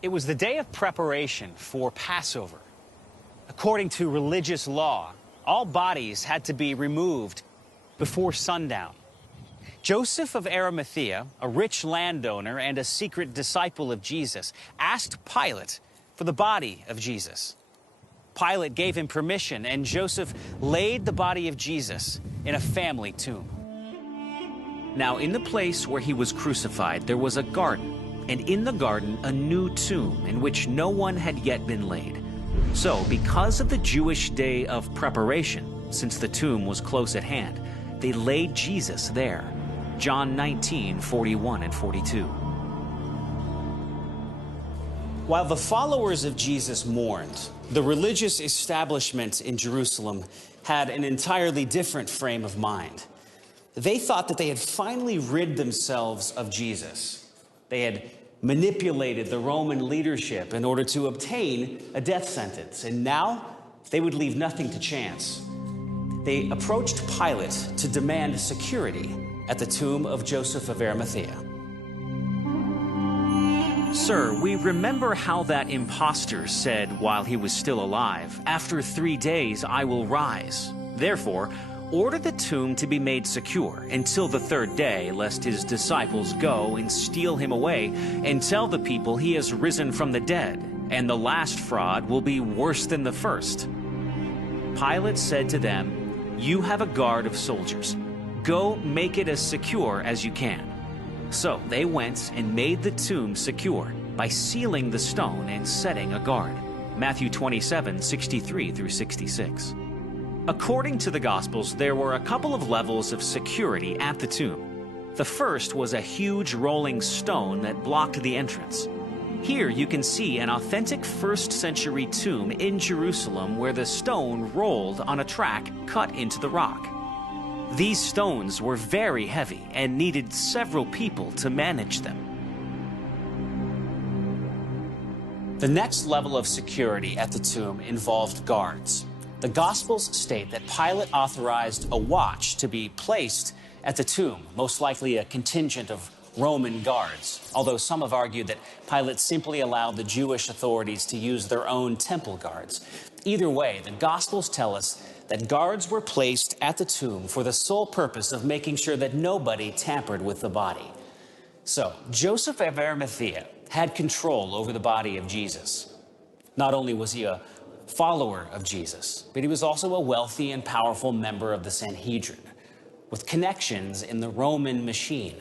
It was the day of preparation for Passover. According to religious law, all bodies had to be removed before sundown. Joseph of Arimathea, a rich landowner and a secret disciple of Jesus, asked Pilate for the body of Jesus. Pilate gave him permission, and Joseph laid the body of Jesus in a family tomb. Now, in the place where he was crucified, there was a garden, and in the garden a new tomb in which no one had yet been laid. So, because of the Jewish day of preparation, since the tomb was close at hand, they laid Jesus there. John 19:41 and 42. While the followers of Jesus mourned, the religious establishment in Jerusalem had an entirely different frame of mind. They thought that they had finally rid themselves of Jesus. They had manipulated the Roman leadership in order to obtain a death sentence, and now they would leave nothing to chance. They approached Pilate to demand security at the tomb of Joseph of Arimathea. Sir, we remember how that impostor said while he was still alive, "After 3 days I will rise." Therefore, order the tomb to be made secure until the 3rd day, lest his disciples go and steal him away and tell the people he has risen from the dead, and the last fraud will be worse than the first. Pilate said to them, "You have a guard of soldiers. Go make it as secure as you can." So they went and made the tomb secure by sealing the stone and setting a guard. Matthew 27:63 through 66. According to the Gospels, there were a couple of levels of security at the tomb. The first was a huge rolling stone that blocked the entrance. Here you can see an authentic 1st century tomb in Jerusalem where the stone rolled on a track cut into the rock. These stones were very heavy and needed several people to manage them. The next level of security at the tomb involved guards. The Gospels state that Pilate authorized a watch to be placed at the tomb, most likely a contingent of Roman guards, although some have argued that Pilate simply allowed the Jewish authorities to use their own temple guards. Either way, the Gospels tell us that guards were placed at the tomb for the sole purpose of making sure that nobody tampered with the body. So, Joseph of Arimathea had control over the body of Jesus. Not only was he a follower of Jesus, but he was also a wealthy and powerful member of the Sanhedrin, with connections in the Roman machine.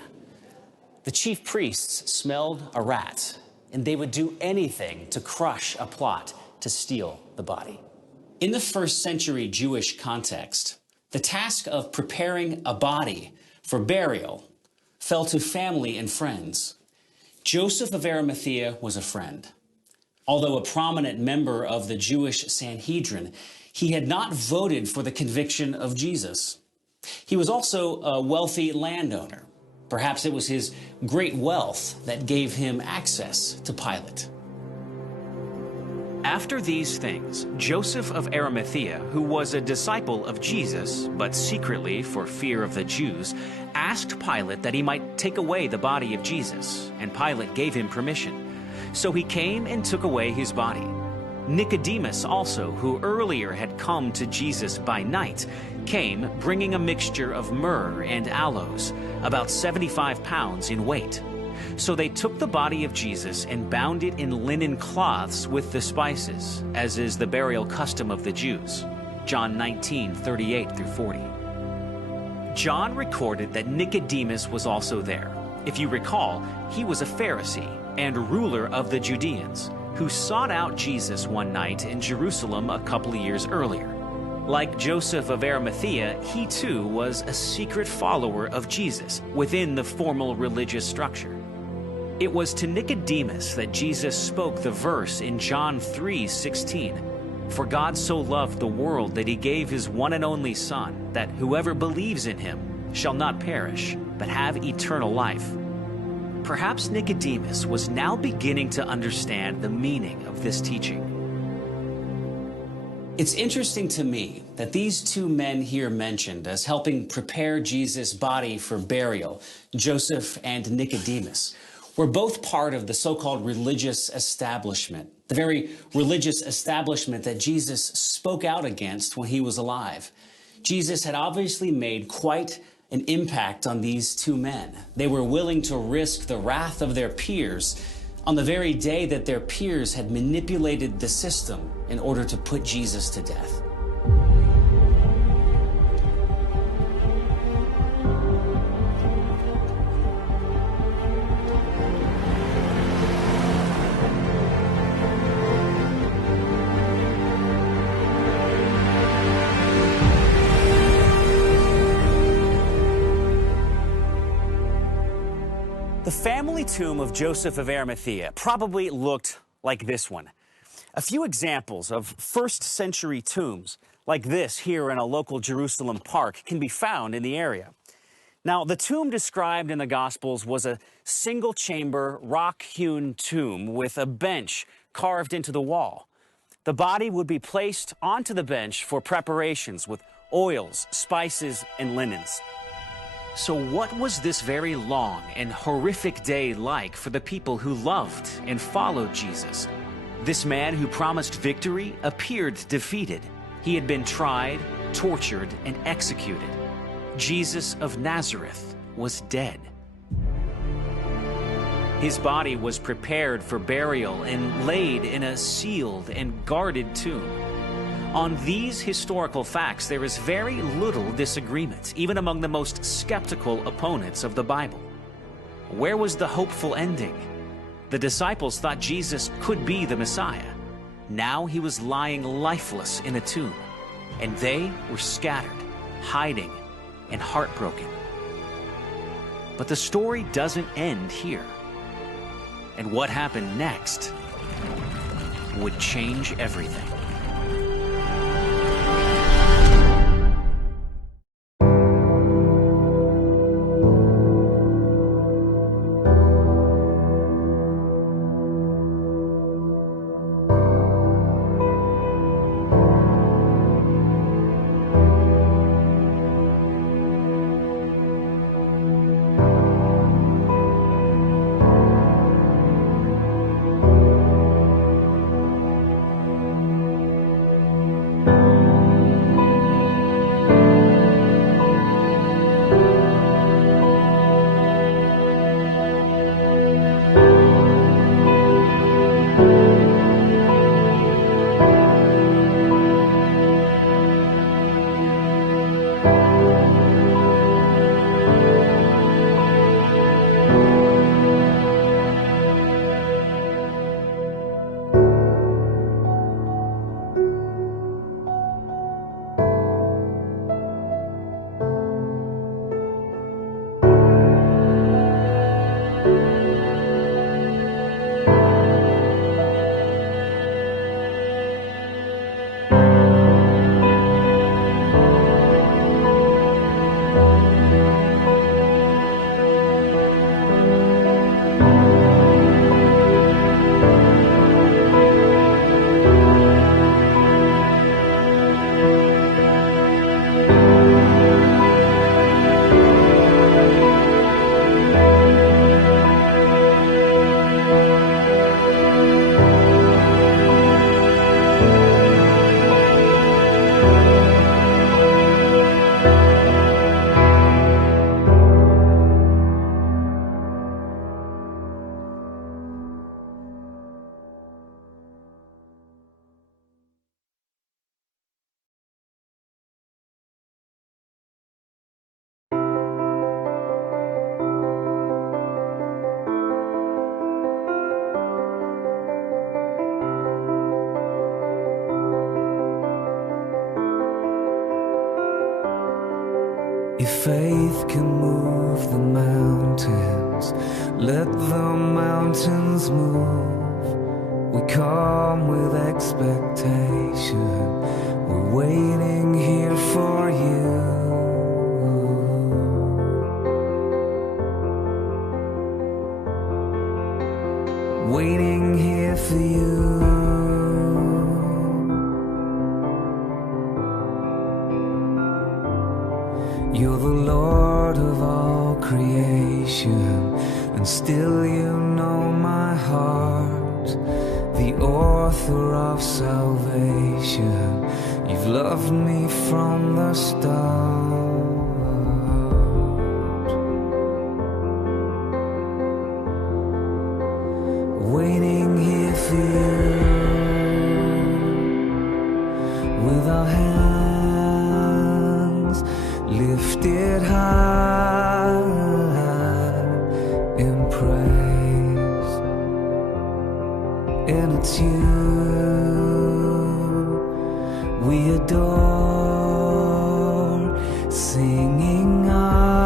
The chief priests smelled a rat, and they would do anything to crush a plot to steal the body. In the 1st century Jewish context, the task of preparing a body for burial fell to family and friends. Joseph of Arimathea was a friend. Although a prominent member of the Jewish Sanhedrin, he had not voted for the conviction of Jesus. He was also a wealthy landowner. Perhaps it was his great wealth that gave him access to Pilate. After these things, Joseph of Arimathea, who was a disciple of Jesus, but secretly for fear of the Jews, asked Pilate that he might take away the body of Jesus, and Pilate gave him permission. So he came and took away his body. Nicodemus also, who earlier had come to Jesus by night, came bringing a mixture of myrrh and aloes, about 75 pounds in weight. So they took the body of Jesus and bound it in linen cloths with the spices, as is the burial custom of the Jews. John 19:38 through 40. John recorded that Nicodemus was also there. If you recall, he was a Pharisee and ruler of the Judeans, who sought out Jesus one night in Jerusalem a couple of years earlier. Like Joseph of Arimathea, he too was a secret follower of Jesus within the formal religious structure. It was to Nicodemus that Jesus spoke the verse in John 3:16, "For God so loved the world that he gave his one and only Son, that whoever believes in him shall not perish, but have eternal life." Perhaps Nicodemus was now beginning to understand the meaning of this teaching. It's interesting to me that these two men here mentioned as helping prepare Jesus' body for burial, Joseph and Nicodemus, were both part of the so-called religious establishment, the very religious establishment that Jesus spoke out against when he was alive. Jesus had obviously made quite an impact on these two men. They were willing to risk the wrath of their peers on the very day that their peers had manipulated the system in order to put Jesus to death. The family tomb of Joseph of Arimathea probably looked like this one. A few examples of first-century tombs like this here in a local Jerusalem park can be found in the area. Now, the tomb described in the Gospels was a single-chamber, rock-hewn tomb with a bench carved into the wall. The body would be placed onto the bench for preparations with oils, spices, and linens. So what was this very long and horrific day like for the people who loved and followed Jesus? This man who promised victory appeared defeated. He had been tried, tortured, and executed. Jesus of Nazareth was dead. His body was prepared for burial and laid in a sealed and guarded tomb. On these historical facts, there is very little disagreement, even among the most skeptical opponents of the Bible. Where was the hopeful ending? The disciples thought Jesus could be the Messiah. Now he was lying lifeless in a tomb, and they were scattered, hiding, and heartbroken. But the story doesn't end here. And what happened next would change everything. If faith can move the mountains, let the mountains move. We come with expectation, we're waiting here for you. Waiting here for you. You're the Lord of all creation, and still you know my heart, the author of salvation. You've loved me from the start. Waiting here for you, with our hands lifted high in praise. And it's you we adore, singing hallelujah.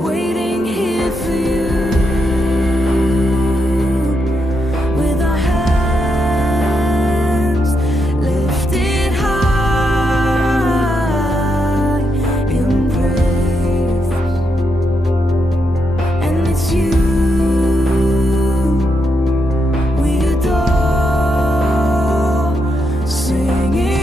Waiting here for you, with our hands lifted high in praise. And it's you we adore, singing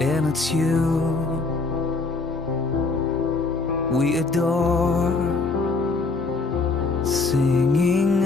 and it's you we adore, singing